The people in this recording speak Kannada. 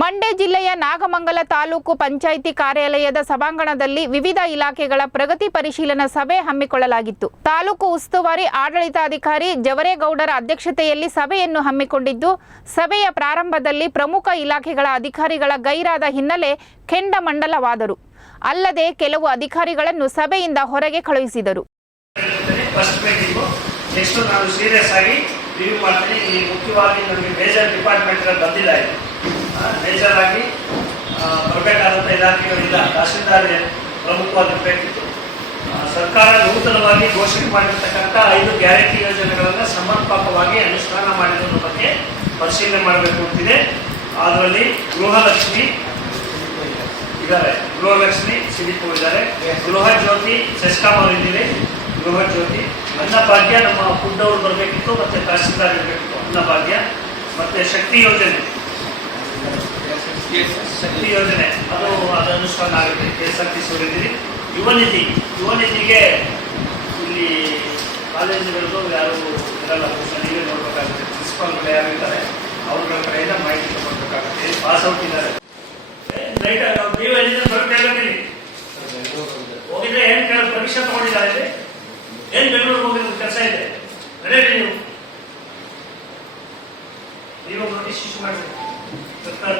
ಮಂಡ್ಯ ಜಿಲ್ಲೆಯ ನಾಗಮಂಗಲ ತಾಲೂಕು ಪಂಚಾಯಿತಿ ಕಾರ್ಯಾಲಯದ ಸಭಾಂಗಣದಲ್ಲಿ ವಿವಿಧ ಇಲಾಖೆಗಳ ಪ್ರಗತಿ ಪರಿಶೀಲನಾ ಸಭೆ ಹಮ್ಮಿಕೊಳ್ಳಲಾಗಿತ್ತು. ತಾಲೂಕು ಉಸ್ತುವಾರಿ ಆಡಳಿತಾಧಿಕಾರಿ ಜವರೇಗೌಡರ ಅಧ್ಯಕ್ಷತೆಯಲ್ಲಿ ಸಭೆಯನ್ನು ಹಮ್ಮಿಕೊಂಡಿದ್ದು, ಸಭೆಯ ಪ್ರಾರಂಭದಲ್ಲಿ ಪ್ರಮುಖ ಇಲಾಖೆಗಳ ಅಧಿಕಾರಿಗಳ ಗೈರಾದ ಹಿನ್ನೆಲೆ ಕೆಂಡಾಮಂಡಲವಾದರು. ಅಲ್ಲದೆ ಕೆಲವು ಅಧಿಕಾರಿಗಳನ್ನು ಸಭೆಯಿಂದ ಹೊರಗೆ ಕಳುಹಿಸಿದರು. ಮುಖ್ಯವಾಗಿ ನಮಗೆ ಮೇಜರ್ ಡಿಪಾರ್ಟ್ಮೆಂಟ್ ಬಂದಿಲ್ಲ. ಮೇಜರ್ ಆಗಿ ಬರಬೇಕಾದಂಥ ಇಲಾಖೆಗಳಿಲ್ಲ. ತಹಶೀಲ್ದಾರ್ ಪ್ರಮುಖವಾಗಿರಬೇಕಿತ್ತು. ಸರ್ಕಾರ ನೂತನವಾಗಿ ಘೋಷಣೆ ಮಾಡಿರ್ತಕ್ಕಂಥ 5 ಗ್ಯಾರಂಟಿ ಯೋಜನೆಗಳನ್ನು ಸಮರ್ಪಕವಾಗಿ ಅನುಷ್ಠಾನ ಮಾಡಿರೋದ್ರ ಬಗ್ಗೆ ಪರಿಶೀಲನೆ ಮಾಡಬೇಕು ಅಂತಿದೆ. ಅದರಲ್ಲಿ ಗೃಹಲಕ್ಷ್ಮಿ ಇದ್ದಾರೆ, ಗೃಹಲಕ್ಷ್ಮಿ ಸಿಡಿಪು ಇದ್ದಾರೆ, ಗೃಹ ಜ್ಯೋತಿ ಸೆಸ್ಕಾಂ ಅವರಿದ್ದೀವಿ, ಗೃಹ ಜ್ಯೋತಿ, ಅನ್ನಭಾಗ್ಯ ನಮ್ಮ ಫುಡ್ ಅವರು ಬರಬೇಕಿತ್ತು, ಮತ್ತೆ ತಹಶೀಲ್ದಾರ್ ಇರಬೇಕಿತ್ತು. ಅನ್ನಭಾಗ್ಯ ಮತ್ತೆ ಶಕ್ತಿ ಯೋಜನೆ ಅದು ಅನುಷ್ಠಾನ ಆಗುತ್ತೆ. KSRTC ಅವರಿದ್ದೀರಿ. ಯುವನಿಧಿಗೆ ಇಲ್ಲಿ ಕಾಲೇಜುಗಳಿಗೂ ಯಾರು ಇರಲ್ಲ, ನೀವೇ ನೋಡ್ಬೇಕಾಗುತ್ತೆ. ಪ್ರಿನ್ಸಿಪಾಲ್ಗಳು ಯಾರು ಇರ್ತಾರೆ ಅವ್ರಗಳ ಕಡೆಯಿಂದ ಮಾಹಿತಿ ತಗೊಳ್ಬೇಕಾಗುತ್ತೆ. ಪಾಸ್ ಔಟ್ ಇದ್ದಾರೆ. ನೀವು ಹೋಗಿದ್ರೆ ಏನ್ ಪರೀಕ್ಷೆ ತಗೊಂಡಿದ್ದಾರೆ, ಏನ್ ಬೆಂಗಳೂರಿಗೆ ಹೋಗಿರೋ ಕೆಲಸ ಇದೆ, ನೀವು ನೋಟಿಸ್ ಇಶ್ಯೂ ಮಾಡಬೇಕು ಸರ್ಕಾರ.